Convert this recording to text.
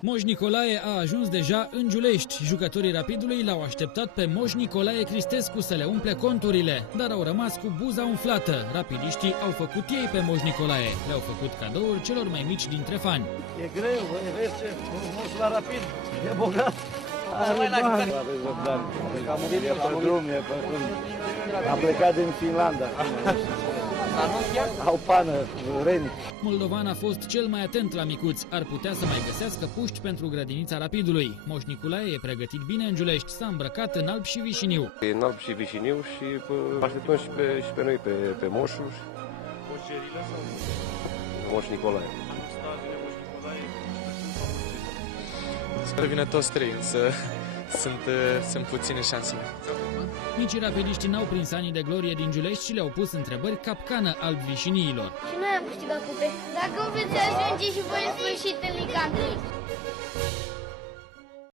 Moș Nicolae a ajuns deja în Giulești. Jucătorii Rapidului l-au așteptat pe Moș Nicolae Cristescu să le umple conturile, dar au rămas cu buza umflată. Rapidiștii au făcut ei pe Moș Nicolae. Le-au făcut cadouri celor mai mici dintre fani. E greu, vezi ce Moș la Rapid, e bogat. Are bani. Aveți răbdare. E pe drum, e pe drum. Am plecat din Finlanda. Au pană, reni. Moldovan a fost cel mai atent la micuți. Ar putea să mai găsească puști pentru grădinița Rapidului. Moș Nicolae e pregătit bine în Giulești. S-a îmbrăcat în alb și vișiniu. În alb și vișiniu și așteptăm și pe noi, pe Moșul. Moș Nicolae. Sper vine toți trei, însă sunt puține șansele. Micii rapidiști n-au prins anii de glorie din Giulești și le-au pus întrebări capcană alb-vișiniilor. Și noi am câștigat cupe. Dacă veți ajunge și voi în sfârșit în Liga 1.